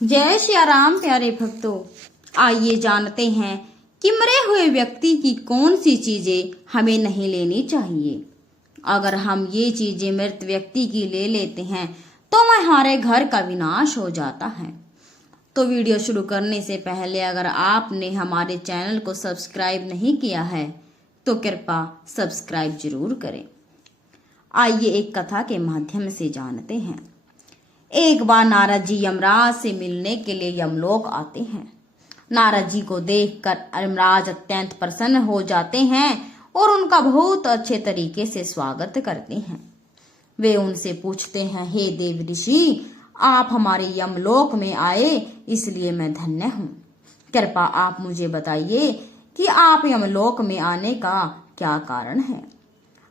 जय श्री राम प्यारे भक्तों, आइए जानते हैं कि मरे हुए व्यक्ति की कौन सी चीजें हमें नहीं लेनी चाहिए। अगर हम ये चीजें मृत व्यक्ति की ले लेते हैं तो हमारे घर का विनाश हो जाता है। तो वीडियो शुरू करने से पहले अगर आपने हमारे चैनल को सब्सक्राइब नहीं किया है तो कृपया सब्सक्राइब जरूर करें। आइए एक कथा के माध्यम से जानते हैं। एक बार नारद जी यमराज से मिलने के लिए यमलोक आते हैं। नारद जी को देखकर यमराज अत्यंत प्रसन्न हो जाते हैं और उनका बहुत अच्छे तरीके से स्वागत करते हैं। वे उनसे पूछते हैं, हे देव ऋषि, आप हमारे यमलोक में आए इसलिए मैं धन्य हूँ। कृपया आप मुझे बताइए कि आप यमलोक में आने का क्या कारण है।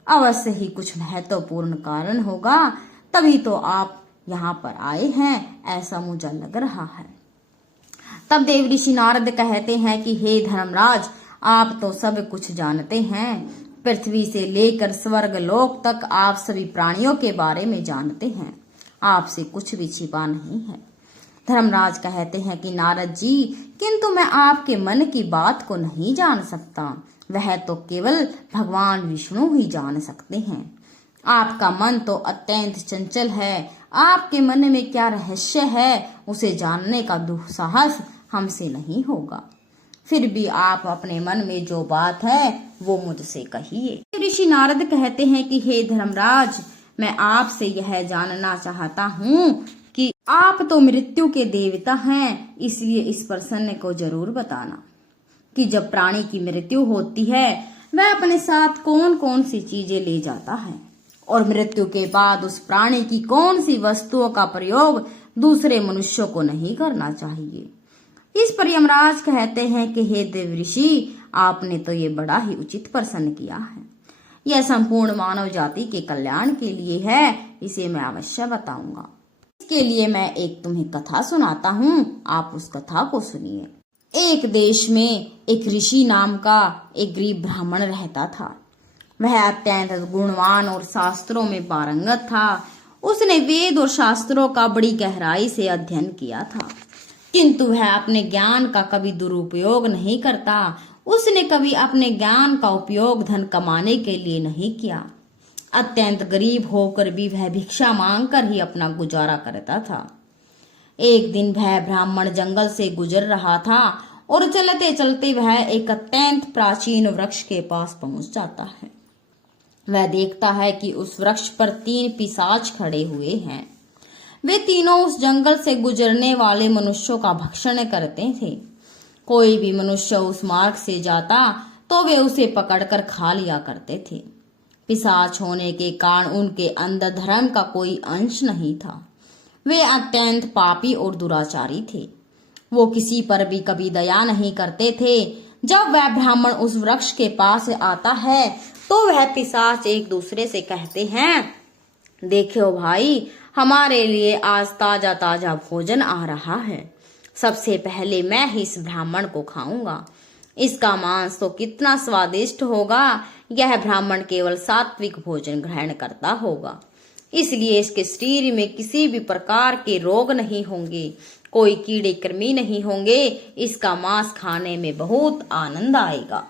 अवश्य ही कुछ महत्वपूर्ण कारण होगा, तभी तो आप यहाँ पर आए हैं, ऐसा मुझे लग रहा है। तब देव ऋषि नारद कहते हैं कि हे धर्मराज, आप तो सब कुछ जानते हैं। पृथ्वी से लेकर स्वर्ग लोक तक आप सभी प्राणियों के बारे में जानते हैं। आपसे कुछ भी छिपा नहीं है। धर्मराज कहते हैं कि नारद जी, किंतु मैं आपके मन की बात को नहीं जान सकता। वह तो केवल भगवान विष्णु ही जान सकते हैं। आपका मन तो अत्यंत चंचल है। आपके मन में क्या रहस्य है उसे जानने का दुस्साहस हमसे नहीं होगा। फिर भी आप अपने मन में जो बात है वो मुझसे कहिए। ऋषि नारद कहते हैं कि हे धर्मराज, मैं आपसे यह जानना चाहता हूँ कि आप तो मृत्यु के देवता हैं, इसलिए इस प्रश्न को जरूर बताना कि जब प्राणी की मृत्यु होती है वह अपने साथ कौन कौन सी चीजें ले जाता है और मृत्यु के बाद उस प्राणी की कौन सी वस्तुओं का प्रयोग दूसरे मनुष्यों को नहीं करना चाहिए। इस पर यमराज कहते हैं कि हे देव ऋषि, आपने तो ये बड़ा ही उचित प्रश्न किया है। यह संपूर्ण मानव जाति के कल्याण के लिए है, इसे मैं अवश्य बताऊंगा। इसके लिए मैं एक तुम्हें कथा सुनाता हूँ, आप उस कथा को सुनिए। एक देश में एक ऋषि नाम का एक गरीब ब्राह्मण रहता था। वह अत्यंत गुणवान और शास्त्रों में पारंगत था। उसने वेद और शास्त्रों का बड़ी गहराई से अध्ययन किया था, किंतु वह अपने ज्ञान का कभी दुरुपयोग नहीं करता। उसने कभी अपने ज्ञान का उपयोग धन कमाने के लिए नहीं किया। अत्यंत गरीब होकर भी वह भिक्षा मांगकर ही अपना गुजारा करता था। एक दिन वह ब्राह्मण जंगल से गुजर रहा था और चलते चलते वह एक अत्यंत प्राचीन वृक्ष के पास पहुंच जाता है। वह देखता है कि उस वृक्ष पर 3 पिशाच खड़े हुए हैं। वे तीनों उस जंगल से गुजरने वाले मनुष्यों का भक्षण करते थे। कोई भी मनुष्य उस मार्ग से जाता तो वे उसे पकड़कर खा लिया करते थे। पिशाच होने के कारण उनके अंदर धर्म का कोई अंश नहीं था। वे अत्यंत पापी और दुराचारी थे। वो किसी पर भी कभी दया नहीं करते थे। जब वह ब्राह्मण उस वृक्ष के पास आता है तो वह पिशाच एक दूसरे से कहते हैं, देखो भाई, हमारे लिए आज ताजा ताजा भोजन आ रहा है। सबसे पहले मैं ही इस ब्राह्मण को खाऊंगा। इसका मांस तो कितना स्वादिष्ट होगा। यह ब्राह्मण केवल सात्विक भोजन ग्रहण करता होगा, इसलिए इसके शरीर में किसी भी प्रकार के रोग नहीं होंगे, कोई कीड़े कृमि नहीं होंगे। इसका मांस खाने में बहुत आनंद आएगा।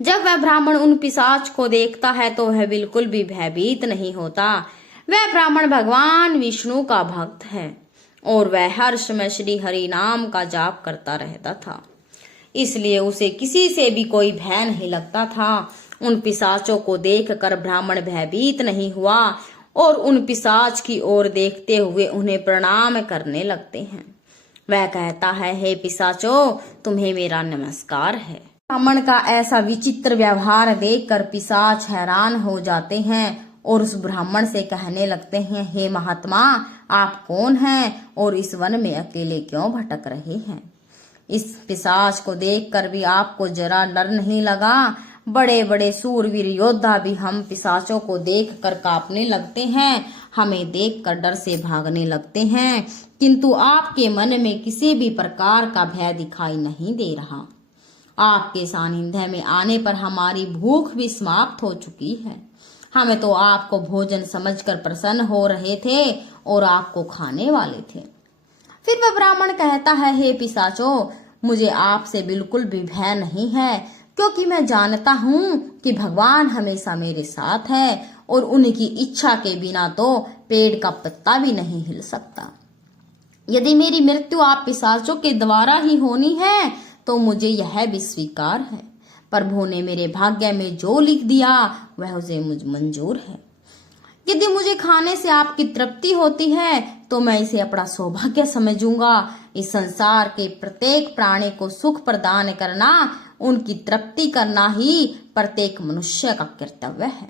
जब वह ब्राह्मण उन पिशाच को देखता है तो वह बिल्कुल भी भयभीत नहीं होता। वह ब्राह्मण भगवान विष्णु का भक्त है और वह हर समय श्री हरि नाम का जाप करता रहता था, इसलिए उसे किसी से भी कोई भय नहीं लगता था। उन पिशाचों को देखकर ब्राह्मण भयभीत नहीं हुआ और उन पिशाच की ओर देखते हुए उन्हें प्रणाम करने लगते हैं। वह कहता है, हे पिशाचों, तुम्हें मेरा नमस्कार है। ब्राह्मण का ऐसा विचित्र व्यवहार देखकर पिशाच हैरान हो जाते हैं और उस ब्राह्मण से कहने लगते हैं, हे महात्मा, आप कौन हैं और इस वन में अकेले क्यों भटक रहे हैं। इस पिशाच को देखकर भी आपको जरा डर नहीं लगा। बड़े बड़े सूरवीर योद्धा भी हम पिशाचों को देखकर कांपने लगते हैं, हमें देखकर डर से भागने लगते हैं, किंतु आपके मन में किसी भी प्रकार का भय दिखाई नहीं दे रहा। आपके सानिध्य में आने पर हमारी भूख भी समाप्त हो चुकी है। हमें तो आपको भोजन समझकर प्रसन्न हो रहे थे और आपको खाने वाले थे। फिर फिर वह ब्राह्मण कहता है, हे पिशाचों, मुझे आपसे बिल्कुल भी भय नहीं है, क्योंकि मैं जानता हूँ कि भगवान हमेशा मेरे साथ है और उनकी इच्छा के बिना तो पेड़ का पत्ता भी नहीं हिल सकता। यदि मेरी मृत्यु आप पिशाचों के द्वारा ही होनी है तो मुझे यह भी स्वीकार है। प्रभु ने मेरे भाग्य में जो लिख दिया वह उसे मुझ मंजूर है। यदि मुझे खाने से आपकी तृप्ति होती है तो मैं इसे अपना सौभाग्य समझूंगा। इस संसार के प्रत्येक प्राणी को सुख प्रदान करना, उनकी तृप्ति करना ही प्रत्येक मनुष्य का कर्तव्य है।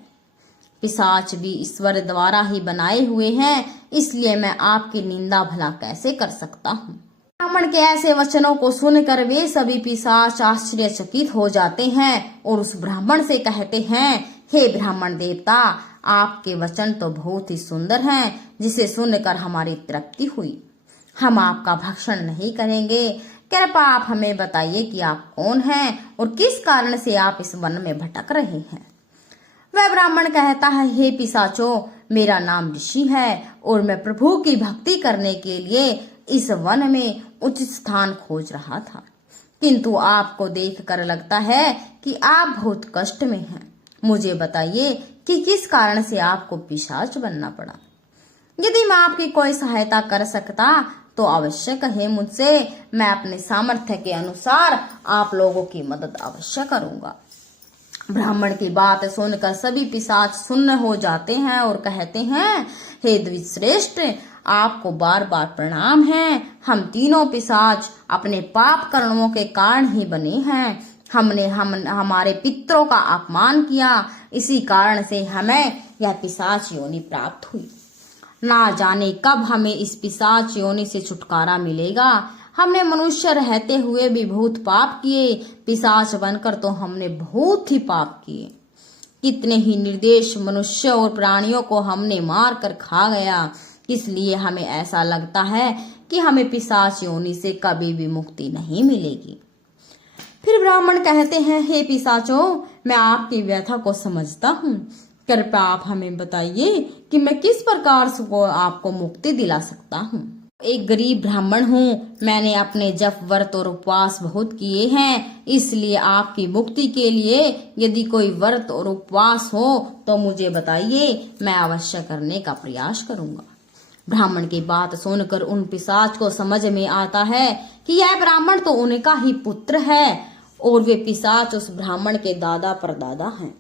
पिशाच भी ईश्वर द्वारा ही बनाए हुए हैं, इसलिए मैं आपकी निंदा भला कैसे कर सकता हूँ। ब्राह्मण के ऐसे वचनों को सुनकर वे सभी पिशाच आश्चर्यचकित हो जाते हैं और उस ब्राह्मण से कहते हैं, हे ब्राह्मण देवता, आपके वचन तो बहुत ही सुंदर हैं, जिसे सुनकर हमारी तृप्ति हुई। हम आपका भक्षण नहीं करेंगे। कृपया आप हमें बताइए कि आप कौन हैं और किस कारण से आप इस वन में भटक रहे हैं। वह ब्राह्मण कहता है, हे पिशाचों, मेरा नाम ऋषि है और मैं प्रभु की भक्ति करने के लिए इस वन में उचित स्थान खोज रहा था, किंतु आपको देखकर लगता है कि आप बहुत कष्ट में हैं। मुझे बताइए कि किस कारण से आपको पिशाच बनना पड़ा। यदि मैं आपकी कोई सहायता कर सकता तो अवश्य कहे मुझसे, मैं अपने सामर्थ्य के अनुसार आप लोगों की मदद अवश्य करूंगा। ब्राह्मण की बात सुनकर सभी पिशाच सुन्न हो जाते हैं और कहते हैं, हे द्विजश्रेष्ठ, आपको बार बार प्रणाम है। हम तीनों पिशाच अपने पाप कर्मों के कारण ही बने हैं। हमने हमारे पितरों का अपमान किया, इसी कारण से हमें यह पिशाच योनि प्राप्त हुई। ना जाने कब हमें इस पिशाच योनि से छुटकारा मिलेगा। हमने मनुष्य रहते हुए भी बहुत पाप किए, पिशाच बनकर तो हमने बहुत ही पाप किए। कितने ही निर्दोष मनुष्य और प्राणियों को हमने मार कर खा गया, इसलिए हमें ऐसा लगता है कि हमें पिशाच योनि से कभी भी मुक्ति नहीं मिलेगी। फिर ब्राह्मण कहते हैं, हे पिशाचों, मैं आपकी व्यथा को समझता हूँ। कृपया आप हमें बताइए कि मैं किस प्रकार से आपको मुक्ति दिला सकता हूँ। एक गरीब ब्राह्मण हूँ, मैंने अपने जप व्रत और उपवास बहुत किए हैं, इसलिए आपकी मुक्ति के लिए यदि कोई व्रत और उपवास हो तो मुझे बताइए, मैं अवश्य करने का प्रयास करूंगा। ब्राह्मण की बात सुनकर उन पिशाच को समझ में आता है कि यह ब्राह्मण तो उनका ही पुत्र है और वे पिशाच उस ब्राह्मण के दादा परदादा हैं,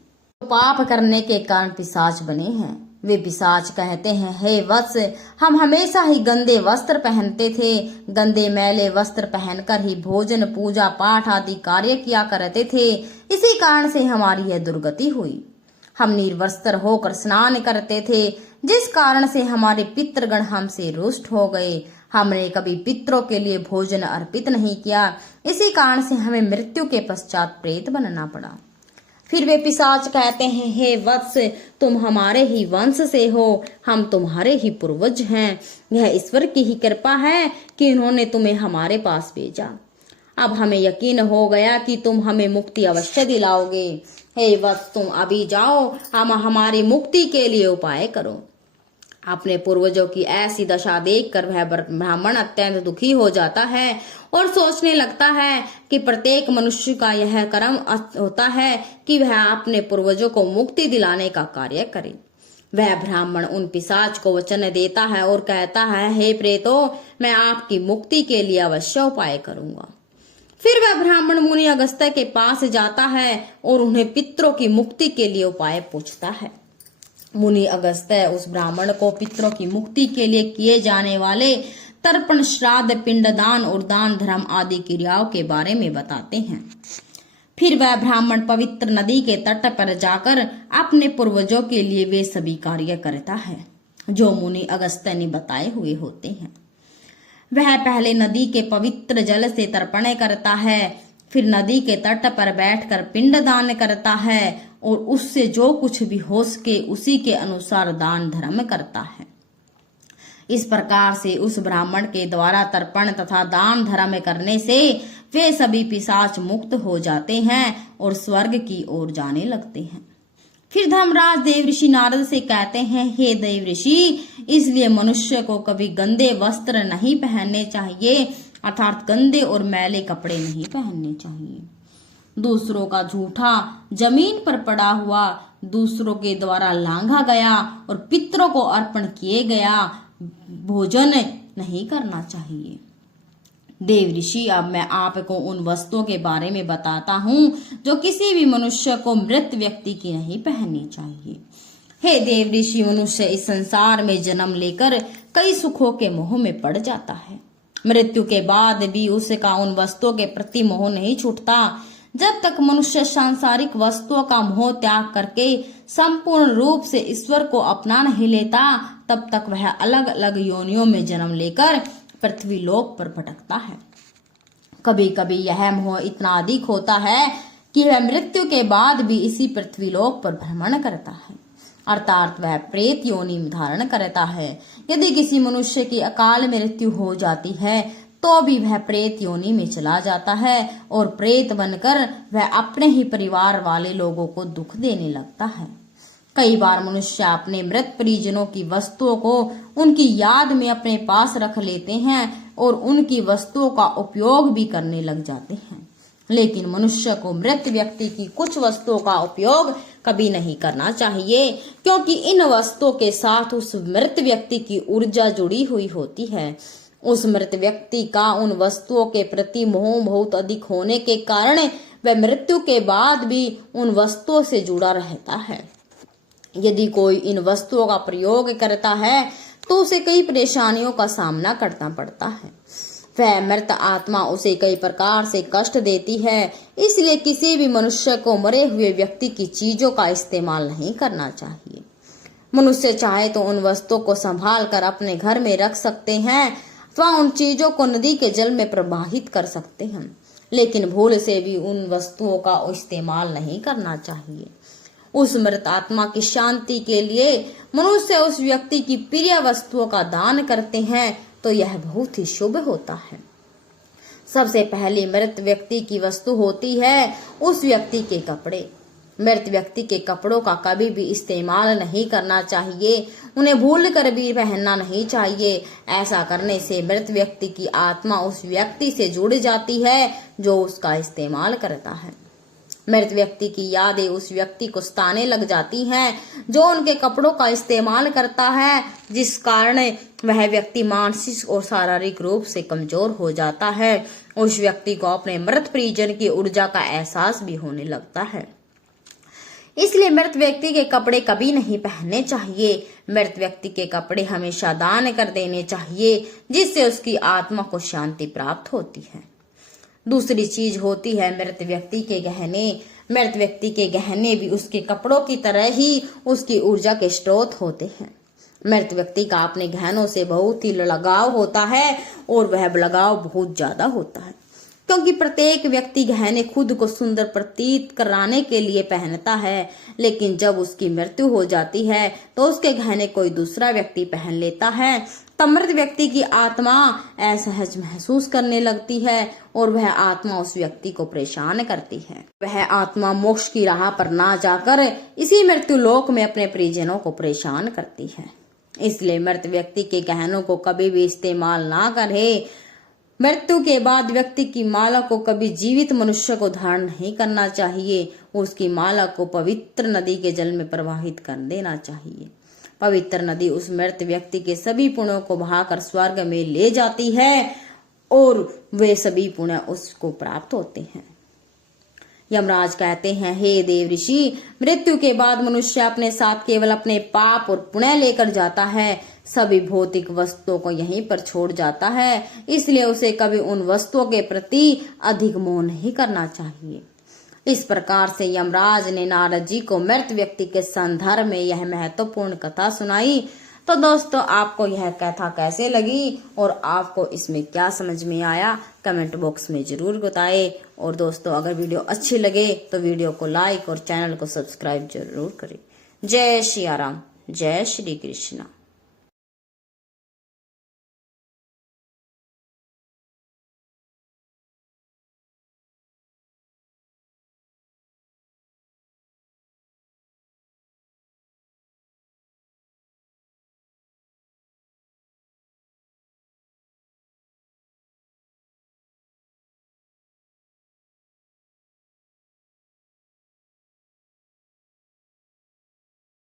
तो पाप करने के कारण पिशाच बने हैं। वे पिशाच कहते हैं, हे वत्स, हम हमेशा ही गंदे वस्त्र पहनते थे। गंदे मैले वस्त्र पहनकर ही भोजन, पूजा पाठ आदि कार्य किया करते थे, इसी कारण से हमारी यह दुर्गति हुई। हम निर्वस्त्र होकर स्नान करते थे, जिस कारण से हमारे पितृगण हमसे रुष्ट हो गए। हमने कभी पितरों के लिए भोजन अर्पित नहीं किया, इसी कारण से हमें मृत्यु के पश्चात प्रेत बनना पड़ा। फिर वे पिशाच कहते हैं, हे वत्स, तुम हमारे ही वंश से हो, हम तुम्हारे ही पूर्वज हैं। यह ईश्वर की ही कृपा है कि उन्होंने तुम्हें हमारे पास भेजा। अब हमें यकीन हो गया कि तुम हमें मुक्ति अवश्य दिलाओगे। हे वत्स, तुम अभी जाओ, हम हमारी मुक्ति के लिए उपाय करो। अपने पूर्वजों की ऐसी दशा देखकर वह ब्राह्मण अत्यंत दुखी हो जाता है और सोचने लगता है कि प्रत्येक मनुष्य का यह कर्म होता है कि वह अपने पूर्वजों को मुक्ति दिलाने का कार्य करे। वह ब्राह्मण उन पिशाच को वचन देता है और कहता है, हे प्रेतों, मैं आपकी मुक्ति के लिए अवश्य उपाय करूंगा। फिर वह ब्राह्मण मुनि अगस्त्य के पास जाता है और उन्हें पितरों की मुक्ति के लिए उपाय पूछता है। मुनि अगस्त्य उस ब्राह्मण को पितरों की मुक्ति के लिए किए जाने वाले तर्पण, श्राद्ध, पिंडदान और दान धर्म आदि क्रियाओं के बारे में बताते हैं। फिर वह ब्राह्मण पवित्र नदी के तट पर जाकर अपने पूर्वजों के लिए वे सभी कार्य करता है जो मुनि अगस्त्य ने बताए हुए होते हैं। वह पहले नदी के पवित्र जल से तर्पण करता है, फिर नदी के तट पर बैठकर पिंडदान करता है और उससे जो कुछ भी हो सके उसी के अनुसार दान धर्म करता है। इस प्रकार से उस ब्राह्मण के द्वारा तर्पण तथा दान धर्म करने से वे सभी पिशाच मुक्त हो जाते हैं और स्वर्ग की ओर जाने लगते हैं। फिर धर्मराज देव ऋषि नारद से कहते हैं, हे देव ऋषि, इसलिए मनुष्य को कभी गंदे वस्त्र नहीं पहनने चाहिए, अर्थात गंदे और मैले कपड़े नहीं पहनने चाहिए। दूसरों का झूठा, जमीन पर पड़ा हुआ, दूसरों के द्वारा लांघा गया और पितरों को अर्पण किए गया भोजन नहीं करना चाहिए। देव ऋषि, अब मैं आपको उन वस्तुओं के बारे में बताता हूँ जो किसी भी मनुष्य को मृत व्यक्ति की नहीं पहननी चाहिए। हे देव ऋषि, मनुष्य इस संसार में जन्म लेकर कई सुखों के मोह में पड़ जाता है। मृत्यु के बाद भी उसका उन वस्तुओं के प्रति मोह नहीं छूटता। जब तक मनुष्य सांसारिक वस्तुओं का मोह त्याग करके संपूर्ण रूप से ईश्वर को अपना नहीं लेता, तब तक वह अलग अलग योनियों में जन्म लेकर पृथ्वी लोक पर भटकता है। कभी कभी यह मोह इतना अधिक होता है कि वह मृत्यु के बाद भी इसी पृथ्वी लोक पर भ्रमण करता है, अर्थात वह प्रेत योनि धारण करता है। यदि किसी मनुष्य की अकाल मृत्यु हो जाती है तो भी वह प्रेत योनि में चला जाता है और प्रेत बनकर वह अपने ही परिवार वाले लोगों को दुख देने लगता है। कई बार मनुष्य अपने मृत परिजनों की वस्तुओं को उनकी याद में अपने पास रख लेते हैं और उनकी वस्तुओं का उपयोग भी करने लग जाते हैं, लेकिन मनुष्य को मृत व्यक्ति की कुछ वस्तुओं का उपयोग कभी नहीं करना चाहिए, क्योंकि इन वस्तुओं के साथ उस मृत व्यक्ति की ऊर्जा जुड़ी हुई होती है। उस मृत व्यक्ति का उन वस्तुओं के प्रति मोह बहुत अधिक होने के कारण वह मृत्यु के बाद भी उन वस्तुओं से जुड़ा रहता है। यदि कोई इन वस्तुओं का प्रयोग करता है तो उसे कई परेशानियों का सामना करना पड़ता है। वह मृत आत्मा उसे कई प्रकार से कष्ट देती है, इसलिए किसी भी मनुष्य को मरे हुए व्यक्ति की चीजों का इस्तेमाल नहीं करना चाहिए। मनुष्य चाहे तो उन वस्तुओं को संभाल कर अपने घर में रख सकते हैं अथवा उन चीजों को नदी के जल में प्रवाहित कर सकते हैं, लेकिन भूल से भी उन वस्तुओं का इस्तेमाल नहीं करना चाहिए। उस मृत आत्मा की शांति के लिए मनुष्य उस व्यक्ति की प्रिय वस्तुओं का दान करते हैं तो यह बहुत ही शुभ होता है। सबसे पहली मृत व्यक्ति की वस्तु होती है उस व्यक्ति के कपड़े। मृत व्यक्ति के कपड़ों का कभी भी इस्तेमाल नहीं करना चाहिए, उन्हें भूल कर भी पहनना नहीं चाहिए। ऐसा करने से मृत व्यक्ति की आत्मा उस व्यक्ति से जुड़ जाती है जो उसका इस्तेमाल करता है। मृत व्यक्ति की यादें उस व्यक्ति को सताने लग जाती हैं जो उनके कपड़ों का इस्तेमाल करता है, जिस कारण वह व्यक्ति मानसिक और शारीरिक रूप से कमजोर हो जाता है। उस व्यक्ति को अपने मृत परिजन की ऊर्जा का एहसास भी होने लगता है। इसलिए मृत व्यक्ति के कपड़े कभी नहीं पहनने चाहिए। मृत व्यक्ति के कपड़े हमेशा दान कर देने चाहिए, जिससे उसकी आत्मा को शांति प्राप्त होती है। दूसरी चीज होती है मृत व्यक्ति के गहने। मृत व्यक्ति के गहने भी उसके कपड़ों की तरह ही उसकी ऊर्जा के स्रोत होते हैं। मृत व्यक्ति का अपने गहनों से बहुत ही लगाव होता है और वह लगाव बहुत ज्यादा होता है, क्योंकि प्रत्येक व्यक्ति गहने खुद को सुंदर प्रतीत कराने के लिए पहनता है, लेकिन जब उसकी मृत्यु हो जाती है तो उसके गहने कोई दूसरा व्यक्ति पहन लेता है। तब मृत व्यक्ति की आत्मा असहज महसूस करने लगती है और वह आत्मा उस व्यक्ति को परेशान करती है। वह आत्मा मोक्ष की राह पर ना जाकर इसी मृत्यु लोक में अपने परिजनों को परेशान करती है। इसलिए मृत व्यक्ति के गहनों को कभी भी इस्तेमाल ना करे। मृत्यु के बाद व्यक्ति की माला को कभी जीवित मनुष्य को धारण नहीं करना चाहिए। उसकी माला को पवित्र नदी के जल में प्रवाहित कर देना चाहिए। पवित्र नदी उस मृत व्यक्ति के सभी पुण्यों को बहाकर स्वर्ग में ले जाती है और वे सभी पुण्य उसको प्राप्त होते हैं। यमराज कहते हैं, हे देव ऋषि, मृत्यु के बाद मनुष्य अपने साथ केवल अपने पाप और पुण्य लेकर जाता है। सभी भौतिक वस्तुओं को यहीं पर छोड़ जाता है, इसलिए उसे कभी उन वस्तुओं के प्रति अधिक मोह नहीं करना चाहिए। इस प्रकार से यमराज ने नारद जी को मृत व्यक्ति के संदर्भ में यह महत्वपूर्ण कथा सुनाई। तो दोस्तों, आपको यह कथा कैसे लगी और आपको इसमें क्या समझ में आया, कमेंट बॉक्स में जरूर बताएं। और दोस्तों, अगर वीडियो अच्छी लगे तो वीडियो को लाइक और चैनल को सब्सक्राइब जरूर करें। जय श्री राम, जय श्री कृष्णा।